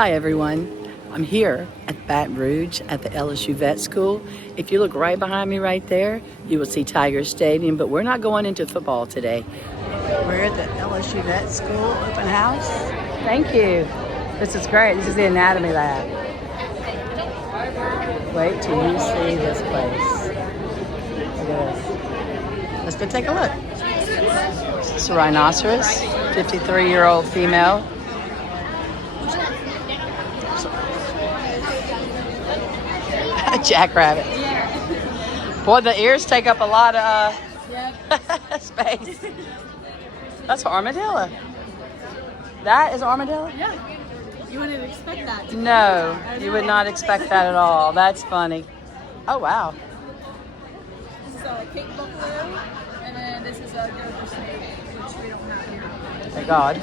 Hi everyone, I'm here at Baton Rouge at the LSU Vet School. If you look right behind me right there, you will see Tiger Stadium, but we're not going into football today. We're at the LSU Vet School open house. Thank you. This is great. This is the anatomy lab. Wait till you see this place. Look at this. Let's go take a look. This is a rhinoceros, 53-year-old female. Jackrabbit. Boy, the ears take up a lot of space. That's an armadillo. That is armadillo? Yeah. You wouldn't expect that. No, you would not expect that at all. That's funny. Oh, wow. This is a Cape buffalo, and then this is a gopher snake, which we don't have here. Thank God.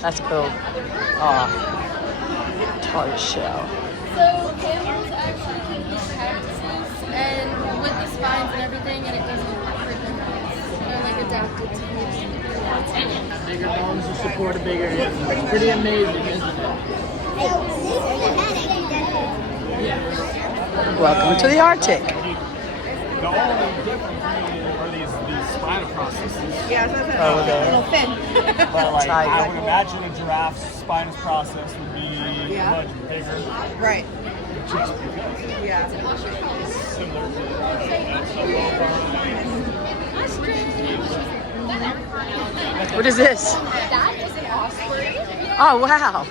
That's cool. Oh, tortoise shell. So camels actually can eat cactuses and with the spines and everything, and it doesn't hurt their eyes. They're like adapted to it. Bigger bones to support a bigger animal. It's pretty amazing, isn't it? Welcome to the Arctic. The only difference are these spinal processes. Yeah, so that's Over there. little fin. But like, I Tiger. would imagine a giraffe's spinous process would be much bigger. Right. Just because Yeah. it's similar to What is this? That is an osprey. Oh, wow.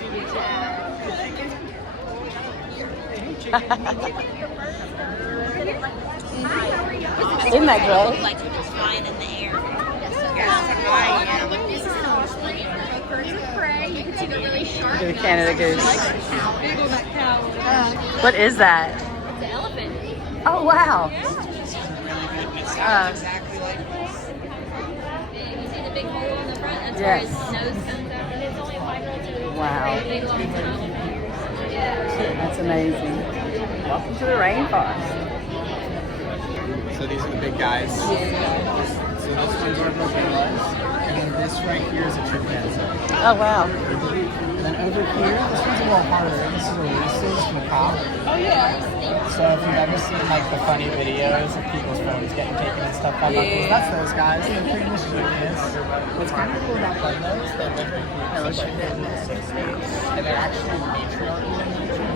Isn't that great? Like you're just flying in the air. This is an osprey. Birds of prey. You can see the really sharp. The Canada goose. Big on that cow. What is that? It's an elephant. Oh, wow. You see the big hole in the front? That's Yes. where his nose comes out. And it's only a 5-year-old, so it's Wow. a big long tongue. That's amazing. Welcome to the rainforest. So these are the big guys. So this one's our gorillas, and then this right here is a chimpanzee. Oh, wow. And then over here, this one's a little harder. This is a rhesus macaque. Oh, yeah. So if you've ever seen like the funny videos of people's phones getting taken and stuff like that, that's those guys. They're pretty mischievous. What's kind of cool about those, they live in groups of like 4 to 6 days, and they're actually matriarch in nature.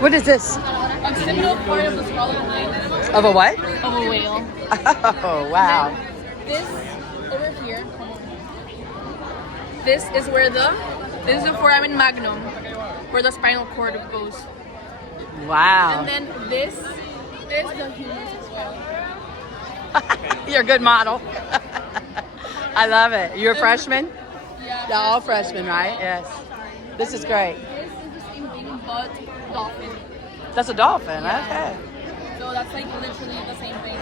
What is this? A seminal part of the swallow whale. Of a what? Of a whale. Oh, wow. This over here. This is where this is the foramen magnum, where the spinal cord goes. Wow. And then this is the humerus as well. You're a good model. I love it. You're a freshman? Yeah. Yeah, all freshmen, right? Yes. This is great. This is the same thing, but dolphin. That's a dolphin. Okay. So that's like literally the same thing.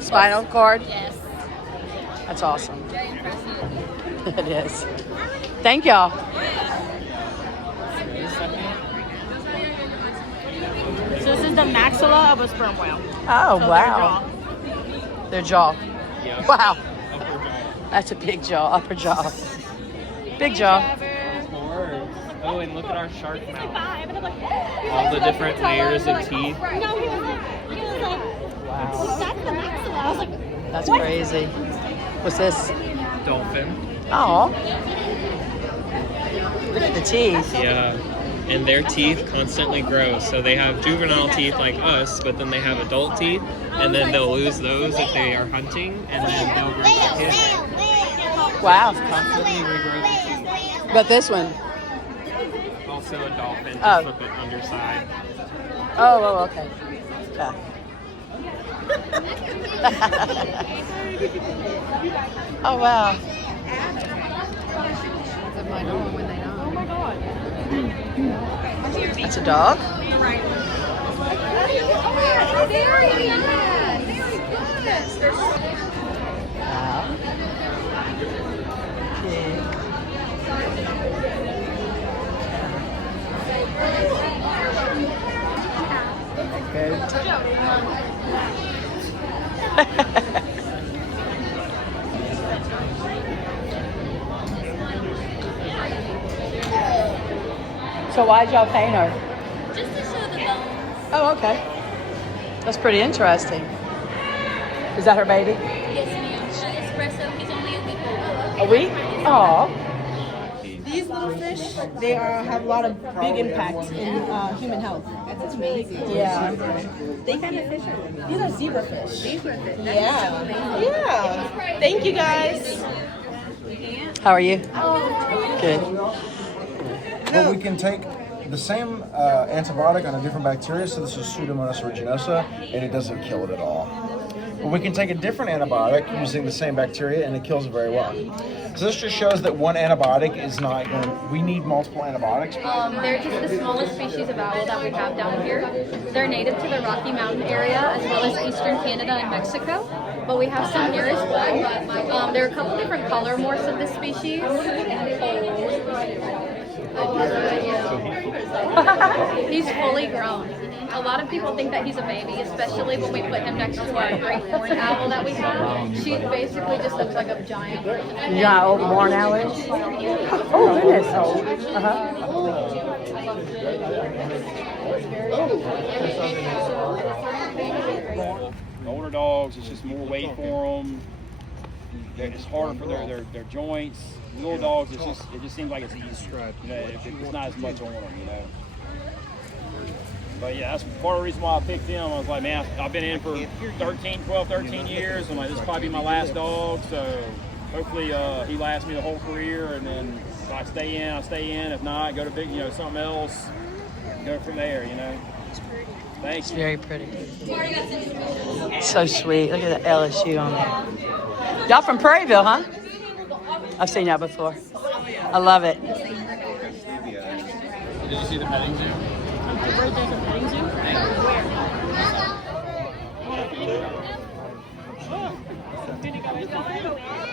Spinal cord. Yes. That's awesome. Very impressive. It is. Thank y'all. So this is the maxilla of a sperm whale. Oh, So wow. Their jaw. Yeah. Wow. That's a big jaw, upper jaw. Big jaw. Oh, and look at our shark mouth. All the different layers of teeth. Wow. That's the maxilla. I was like, That's crazy. What's this? Dolphin. Oh. Look at the teeth. Yeah, and their teeth constantly grow. So they have juvenile teeth like us, but then they have adult teeth, and then they'll lose those if they are hunting, and then they'll grow back in. Wow. Constantly regrow their teeth. But this one. Also a dolphin, Oh. just with the underside. Oh, okay. Yeah. Oh, wow. That's a dog? Wow. Pig. Goat. So why'd y'all paint her? Just to show the bones. Oh, okay. That's pretty interesting. Is that her baby? Yes, ma'am. Espresso, he's only a week old. A week? Oh. These little fish, they have a lot of big impact in human health. That's amazing. Yeah. They kind of fish are. These are zebrafish. Zebrafish. Yeah. Yeah. Thank you guys. How are you? Good. Well, we can take the same antibiotic on a different bacteria, so this is Pseudomonas aeruginosa, and it doesn't kill it at all. But we can take a different antibiotic using the same bacteria, and it kills it very well. So this just shows that one antibiotic is not going to, we need multiple antibiotics. They're just the smallest species of owl that we have down here. They're native to the Rocky Mountain area as well as eastern Canada and Mexico. But we have some here as well. There are a couple different color morphs of this species. He's fully grown. A lot of people think that he's a baby, especially when we put him next to our great horned owl that we have. She basically just looks like a giant. You got old barn owl? Oh, goodness. The older dogs, it's just more weight for them. It's harder for their joints. The little dogs, it just seems like it's easier. You know, it's not as much on them, you know. But yeah, that's part of the reason why I picked him. I was like, man, I've been in for 12, 13 years. I'm like, this will probably be my last dog. So hopefully he lasts me the whole career. And then if I stay in, I stay in. If not, go to big, something else. Go from there, Thanks. It's very pretty. So sweet. Look at the LSU on there. Y'all from Prairieville, huh? I've seen y'all before. I love it. Did you see the petting zoo? There's a petting zoo?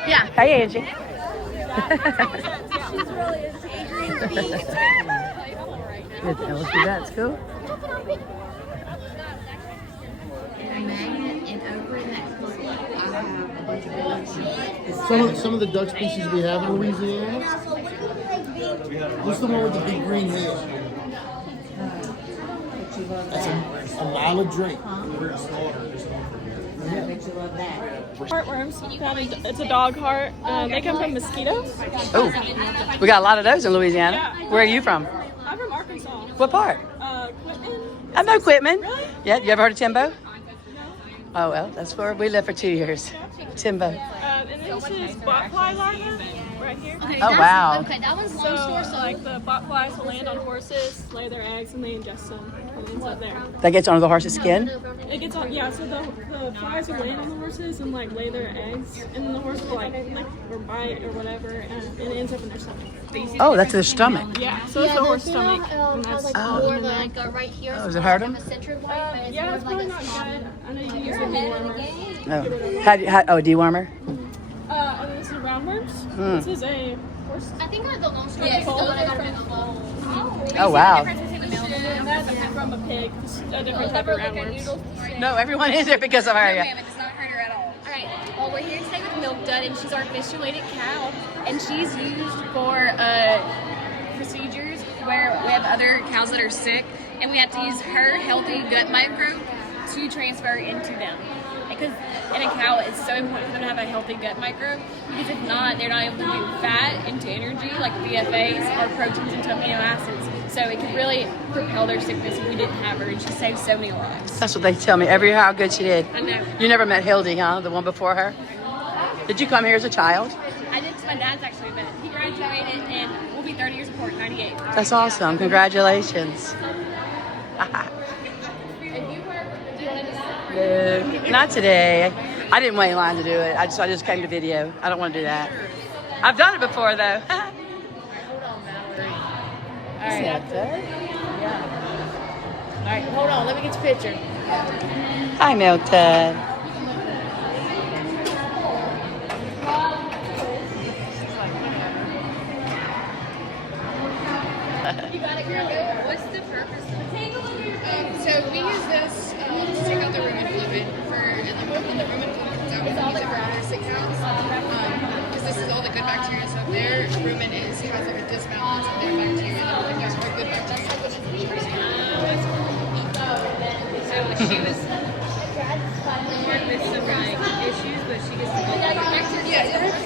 Yeah. Hey, Angie. At the LSU Vet School. Some of the duck species we have in Louisiana. What's the one with the big green head? That's a Lila Drake. Heartworms. It's a dog heart. They come from mosquitoes. Oh, we got a lot of those in Louisiana. Yeah. Where are you from? I'm from Arkansas. What part? Quitman. I know Quitman. Really? Yeah, you ever heard of Timbo? No. Oh, well, that's where we lived for 2 years. Timbo. And this is botfly larvae right here. Oh, wow. Okay, that one's long So, store, so like the botflies will land on horses, lay their eggs, and they ingest them. And it ends up there. That gets under the horse's skin? It gets on, yeah. So the flies will land on the horses and like lay their eggs, and then the horse will like lick or bite or whatever, and it ends up in their stomach. Oh, that's their stomach. Yeah. So it's the horse stomach. And that's more like right here. Oh, does it hurt them? yeah, it's probably not good. I know you can use a dewormer. Oh, a dewormer? And this is roundworms. This is a horse. I think the long store. Yes, those those are are from from the bowl. Oh, wow. And that's from a pig. It's a different type of roundworms. No, everyone is there because of her. Yeah. It does not hurt her at all. All right. Well, we're here today with Milk Dud, and she's our fistulated cow, and she's used for procedures where we have other cows that are sick, and we have to use her healthy gut microbe to transfer into them. Because in a cow, it's so important for them to have a healthy gut microbe, because if not, they're not able to do fat into energy like BFAs or proteins into amino acids. So it could really propel their sickness if we didn't have her, and she saved so many lives. That's what they tell me. How good she did. I know. You never met Hildy, huh? The one before her? Did you come here as a child? I did to my dad's actually, but he graduated and we'll be 30 years apart, 98. That's awesome. Congratulations. No, not today. I didn't wait in line to do it. I just came to video. I don't want to do that. I've done it before, though. All right. All right, hold on. Let me get your picture. Hi, Milk Dud. What's the purpose? So we use this to take out the rumen fluid and the moment the rumen fluid comes out, we use it for our sick cows. Because this is all the good bacteria. So if their rumen has like a disbalance of their bacteria, then there's more good bacteria she was more with some like issues, but she gets to go back to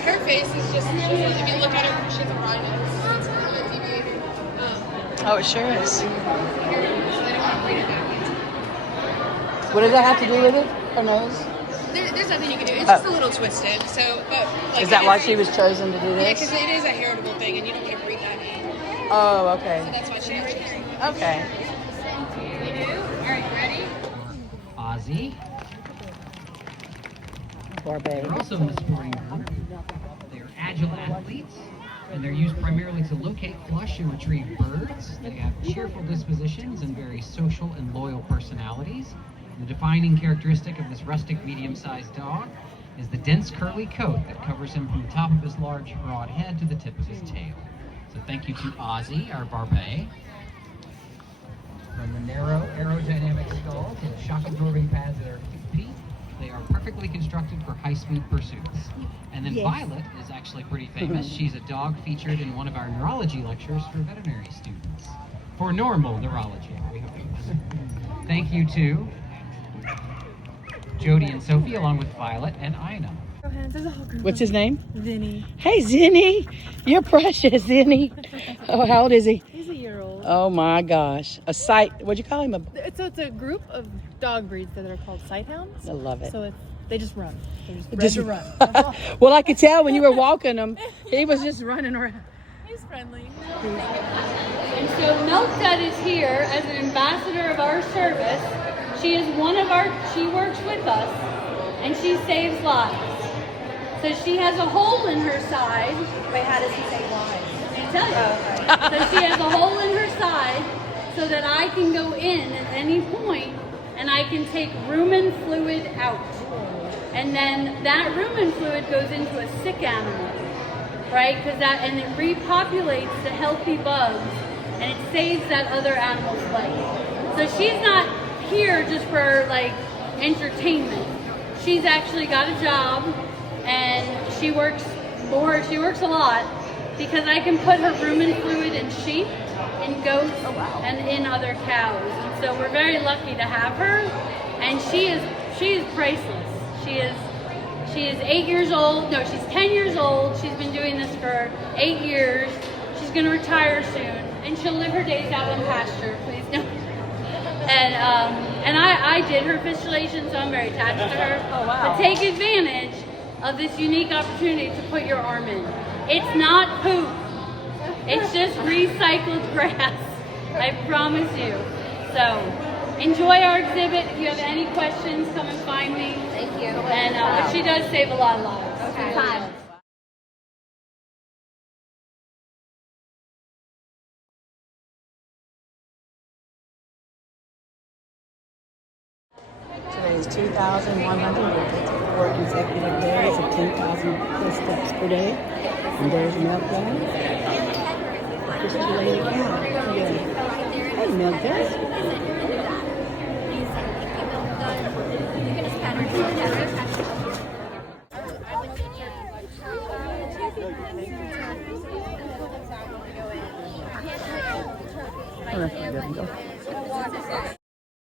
Her face is just, if you look at her, she has a rhino. It's kind of deviated. Oh, it sure is. So I don't want to bring it back into. What does that have to do with it? Her nose? There's nothing you can do. It's just a little twisted. So, but like, Is that why she was chosen to do Yeah, this? because it is a heritable thing, and you don't want to breed that in. Oh, okay. So that's why she got chosen. Okay. All right, ready? Ozzy. Barbet. They're also in the sporting group. They're agile athletes, and they're used primarily to locate, flush, and retrieve birds. They have cheerful dispositions and very social and loyal personalities. The defining characteristic of this rustic medium-sized dog is the dense curly coat that covers him from the top of his large broad head to the tip of his tail. So thank you to Ozzy, our Barbet. From the narrow aerodynamic skull to the shock-absorbing pads at our feet, they are perfectly constructed for high-speed pursuits. And then Violet is actually pretty famous. She's a dog featured in one of our neurology lectures for veterinary students. For normal neurology, we hope. Thank you to Jody and Sophie, along with Violet and Ina. What's his name? Vinny. Hey, Zinny. You're precious, Zinny. Oh, how old is he? He's a year old. Oh, my gosh. A sight. What'd you call him? It's a group of dog breeds that are called sighthounds. I love it. So they just run. They're just ready to run. Well, I could tell when you were walking him, he was just running around. He's friendly. And so Milk Dud is here as an ambassador of our service. She is she works with us, and she saves lives. So she has a hole in her side. Wait, how does he save lives? Let me tell you. So she has a hole in her side so that I can go in at any point and I can take rumen fluid out. And then that rumen fluid goes into a sick animal, right? And it repopulates the healthy bugs and it saves that other animal's life. So she's not here just for like entertainment. She's actually got a job and she works a lot because I can put her rumen fluid in sheep, in goats, and in other cows. And so we're very lucky to have her, and she is priceless. She is 8 years old. No, she's 10 years old. She's been doing this for 8 years. She's going to retire soon, and she'll live her days out in pasture. Please don't. And I did her fistulation, so I'm very attached to her. Oh, wow. But take advantage of this unique opportunity to put your arm in. It's not poop. It's just recycled grass. I promise you. So enjoy our exhibit. If you have any questions, come and find me. Thank you. And but she does save a lot of lives. Okay. Time. Today is 2,154 consecutive days of 10,000 plus steps per day. And there's Milk Dud. Fistulated cow. Yeah. Hey, Milk Dud. You can just pat her.